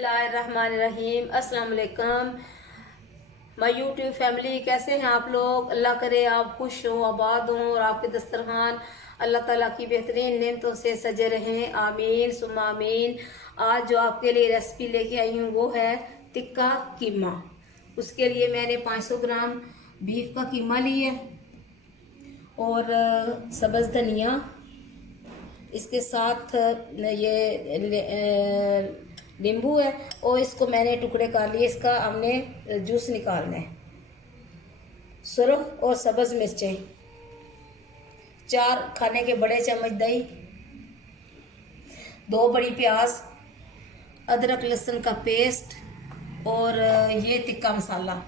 बिस्मिल्लाहिर्रहमानिर्रहीम। अस्सलाम वालेकुम माय यूट्यूब फैमिली, कैसे हैं आप लोग। अल्लाह करे आप खुश हो, आबाद हों और आपके दस्तरखान अल्लाह ताला की बेहतरीन नेमतों से सजे रहें। आमीन सुम्मा आमीन। आज जो आपके लिए रेसिपी लेके आई हूँ वो है टिक्का कीमा। उसके लिए मैंने 500 ग्राम बीफ का कीमा लिया और सब्ज़ धनिया, इसके साथ ये नींबू है और इसको मैंने टुकड़े कर लिए। इसका हमने जूस निकालना है। सुरख और सब्ज़ मिर्चें, 4 खाने के बड़े चम्मच दही, 2 बड़ी प्याज, अदरक लहसुन का पेस्ट और ये टिक्का मसाला।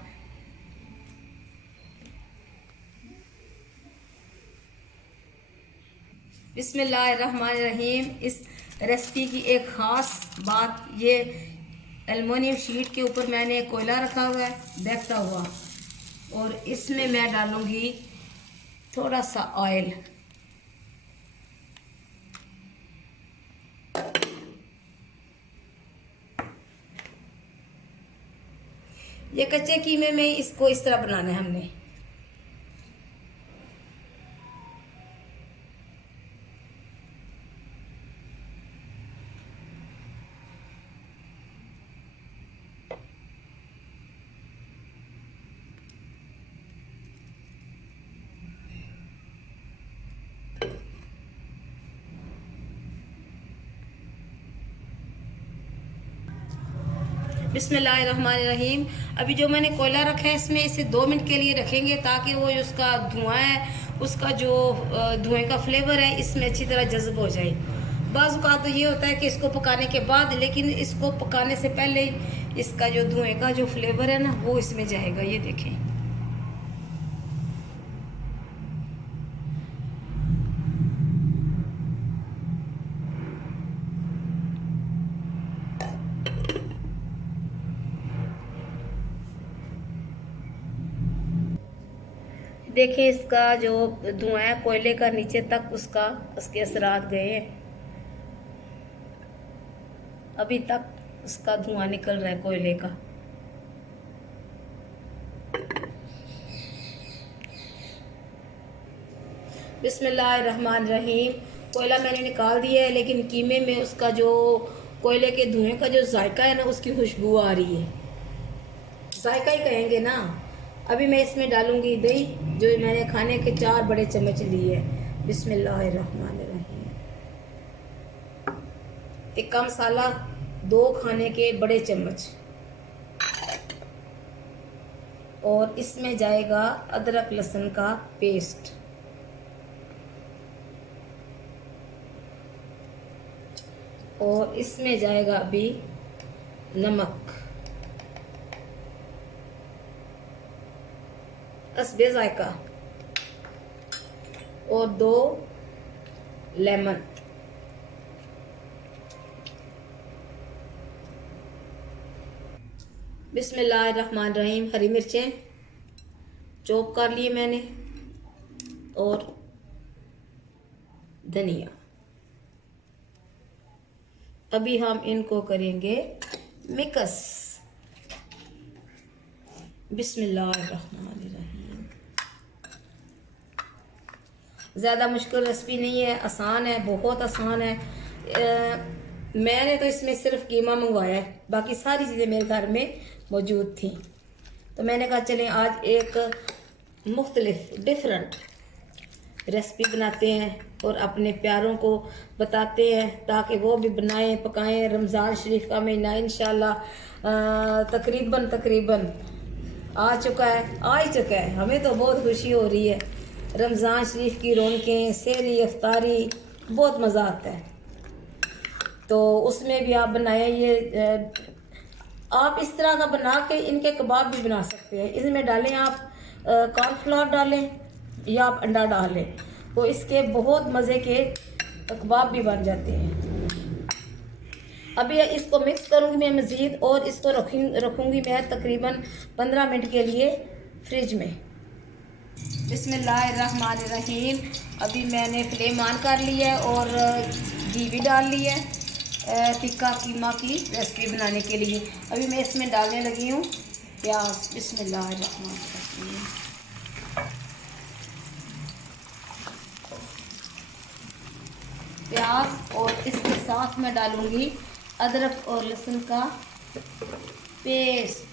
बिस्मिल्लाहिर्रहमानिर्रहीम। इस रेसिपी की एक ख़ास बात, ये एल्युमिनियम शीट के ऊपर मैंने कोयला रखा हुआ है देखता हुआ, और इसमें मैं डालूंगी थोड़ा सा ऑयल। ये कच्चे कीमे में इसको इस तरह बनाना है हमने। बिस्मिल्लाहिर्रहमानिर्रहीम। अभी जो मैंने कोयला रखा है इसमें इसे 2 मिनट के लिए रखेंगे ताकि वो उसका धुआं है, उसका जो धुएं का फ्लेवर है इसमें अच्छी तरह जज्ब हो जाए। बाज़ औक़ात तो ये होता है कि इसको पकाने के बाद, लेकिन इसको पकाने से पहले इसका जो धुएं का जो फ्लेवर है ना वो इसमें जाएगा। ये देखें, देखिए इसका जो धुआं है कोयले का नीचे तक उसके असरात गए हैं। अभी तक उसका धुआं निकल रहा है कोयले का। बिस्मिल्लाहिर्रहमानिर्रहीम। कोयला मैंने निकाल दिया है, लेकिन कीमे में उसका जो कोयले के धुएं का जो जायका है ना उसकी खुशबू आ रही है। जायका ही कहेंगे ना। अभी मैं इसमें डालूंगी दही, जो मैंने खाने के 4 बड़े चम्मच लिए है। बिस्मिल्लाहिर्रहमानिर्रहीम। टिक्का मसाला 2 खाने के बड़े चम्मच, और इसमें जाएगा अदरक लहसुन का पेस्ट, और इसमें जाएगा अभी नमक, हस्बे जायका, और 2 लेमन। बिस्मिल्लाहिर्रहमानिर्रहीम। हरी मिर्चें चॉप कर लिए मैंने, और धनिया। अभी हम इनको करेंगे मिक्स। बिस्मिल्लाहिर्रहमानिर्रहीम। ज़्यादा मुश्किल रेसिपी नहीं है, आसान है, बहुत आसान है। मैंने तो इसमें सिर्फ कीमा मंगवाया है, बाकी सारी चीज़ें मेरे घर में मौजूद थी। तो मैंने कहा चलें आज एक मुख्तलिफ डिफरेंट रेसिपी बनाते हैं और अपने प्यारों को बताते हैं ताकि वो भी बनाएं पकाएं। रमज़ान शरीफ का महीना इंशाल्लाह तकरीबन आ ही चुका है। हमें तो बहुत खुशी हो रही है। रमज़ान शरीफ की रौनकें, सहरी, इफ्तारी, बहुत मज़ा आता है। तो उसमें भी आप बनाएं। ये आप इस तरह का बना के इनके कबाब भी बना सकते हैं। इसमें डालें आप कॉर्नफ्लावर डालें या आप अंडा डालें, तो इसके बहुत मज़े के कबाब भी बन जाते हैं। अभी इसको मिक्स करूँगी मैं मज़ीद, और इसको रखूँगी मैं तकरीबन 15 मिनट के लिए फ्रिज में। बिस्मिल्लाहिर्रहमानिर्रहीम। अभी मैंने फ्लेम ऑन कर लिया है और घी भी डाल लिया है। टिक्का कीमा की रेसिपी बनाने के लिए। अभी मैं इसमें डालने लगी हूँ प्याज। बिस्मिल्लाहिर्रहमानिर्रहीम। प्याज और इसके साथ मैं डालूँगी अदरक और लहसुन का पेस्ट।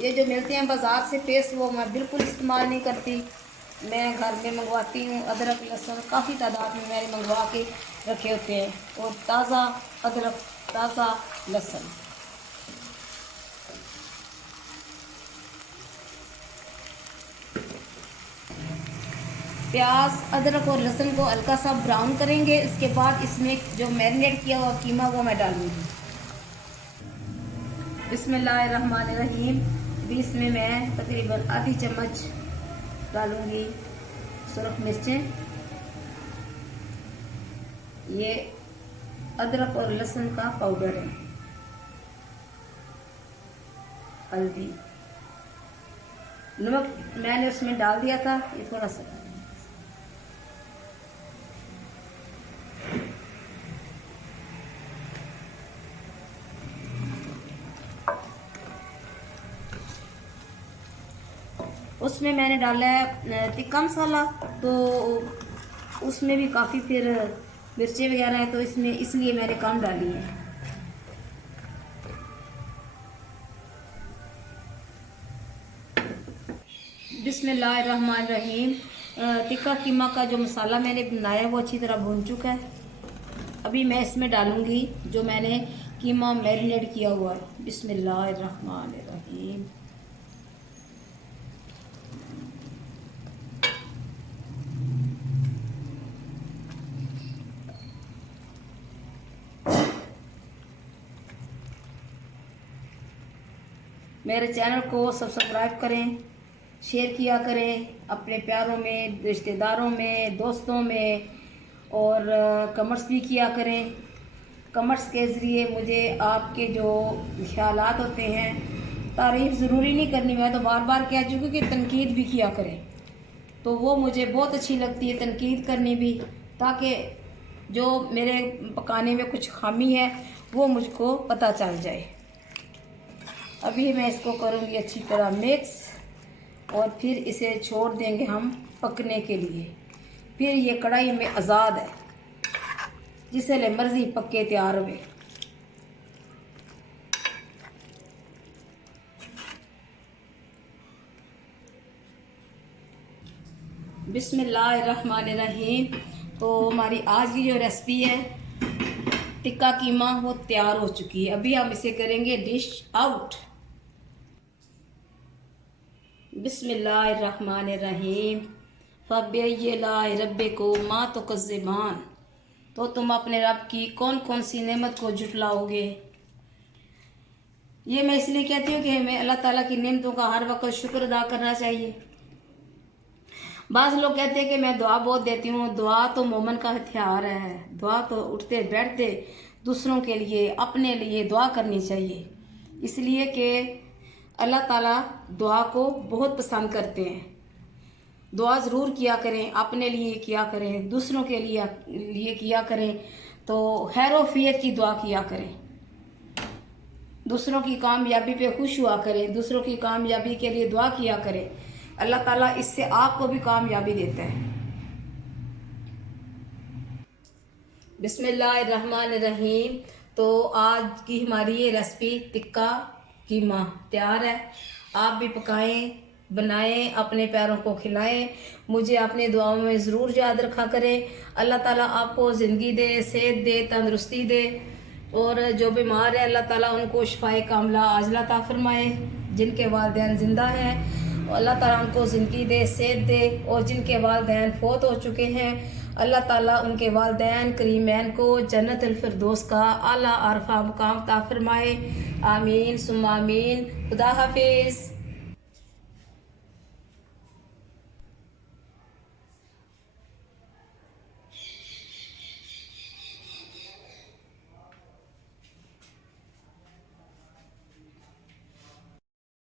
ये जो मिलते हैं बाज़ार से पेस्ट, वो मैं बिल्कुल इस्तेमाल नहीं करती। मैं घर में मंगवाती हूँ। अदरक लहसुन काफ़ी तादाद में मैंने मंगवा के रखे होते हैं, और ताज़ा अदरक ताज़ा लहसुन। प्याज अदरक और लहसुन को हल्का सा ब्राउन करेंगे। इसके बाद इसमें जो मैरिनेट किया हुआ कीमा वो मैं डालूँगी। बिस्मिल्लाहिर्रहमानिर्रहीम। अभी इसमें मैं तकरीबन आधी चम्मच डालूँगी सुरख मिर्चें। ये अदरक और लहसुन का पाउडर है। हल्दी, नमक मैंने उसमें डाल दिया था, ये थोड़ा सा। उसमें मैंने डाला है टिक्का मसाला, तो उसमें भी काफ़ी फिर मिर्चें वगैरह है, तो इसमें इसलिए मैंने कम डाली है। बिस्मिल्लाहिर्रहमानिर्रहीम। टिक्का कीमा का जो मसाला मैंने बनाया वो अच्छी तरह भून चुका है। अभी मैं इसमें डालूंगी जो मैंने कीमा मैरिनेट किया हुआ है। बिस्मिल्लाहिर्रहमानिर्रहीम। मेरे चैनल को सब्सक्राइब करें, शेयर किया करें अपने प्यारों में, रिश्तेदारों में, दोस्तों में, और कमेंट्स भी किया करें। कमेंट्स के ज़रिए मुझे आपके जो ख्यालात होते हैं, तारीफ़ ज़रूरी नहीं करनी, मैं तो बार बार कह चुकी हूँ कि तनकीद भी किया करें, तो वो मुझे बहुत अच्छी लगती है तनकीद करनी भी, ताकि जो मेरे पकाने में कुछ खामी है वो मुझको पता चल जाए। अभी मैं इसको करूँगी अच्छी तरह मिक्स, और फिर इसे छोड़ देंगे हम पकने के लिए। फिर ये कढ़ाई में आज़ाद है, जिसे ले मर्जी पक्के तैयार हुए। बिस्मिल्लाहिर्रहमानिर्रहीम। तो हमारी आज की जो रेसिपी है टिक्का कीमा वो तैयार हो चुकी है। अभी हम इसे करेंगे डिश आउट। बिस्मिल्लाहिर्रहमानिर्रहीम। फ़बिअय्यि रब्बिकुम मा तुकज़्ज़िबान। तो तुम अपने रब की कौन कौन सी नेमत को झुटलाओगे। ये मैं इसलिए कहती हूँ कि हमें अल्लाह ताला की नेमतों का हर वक्त शुक्र अदा करना चाहिए। बाज़ लोग कहते हैं कि मैं दुआ बहुत देती हूँ। दुआ तो मोमिन का हथियार है। दुआ तो उठते बैठते दूसरों के लिए, अपने लिए दुआ करनी चाहिए, इसलिए कि अल्लाह ताला दुआ को बहुत पसंद करते हैं। दुआ ज़रूर किया करें, अपने लिए किया करें, दूसरों के लिए किया करें, तो खैर-ओ-फ़ियत की दुआ किया करें। दूसरों की कामयाबी पे खुश हुआ करें, दूसरों की कामयाबी के लिए दुआ किया करें। अल्लाह ताला इससे आपको भी कामयाबी देता है। बिस्मिल्लाहिर्रहमानिर्रहीम। तो आज की हमारी ये रेसिपी टिक्का कीमा तैयार है। आप भी पकाएं, बनाएं, अपने प्यारों को खिलाएं। मुझे अपने दुआओं में ज़रूर याद रखा करें। अल्लाह ताला आपको ज़िंदगी दे, सेहत दे, तंदुरुस्ती दे, और जो बीमार है अल्लाह ताला उनको शिफाए कामला आजला अता फरमाए। जिनके वालिदैन ज़िंदा हैं अल्लाह ताला उनको ज़िंदगी दे, सेहत दे, और जिनके वालिदैन फौत हो चुके हैं अल्लाह ताला उनके वालिदैन करीमैन को जन्नतुल फिरदौस का आला अरफा मुकाम अता फरमाए। आमीन सुम्मा आमीन। खुदा हाफिज़।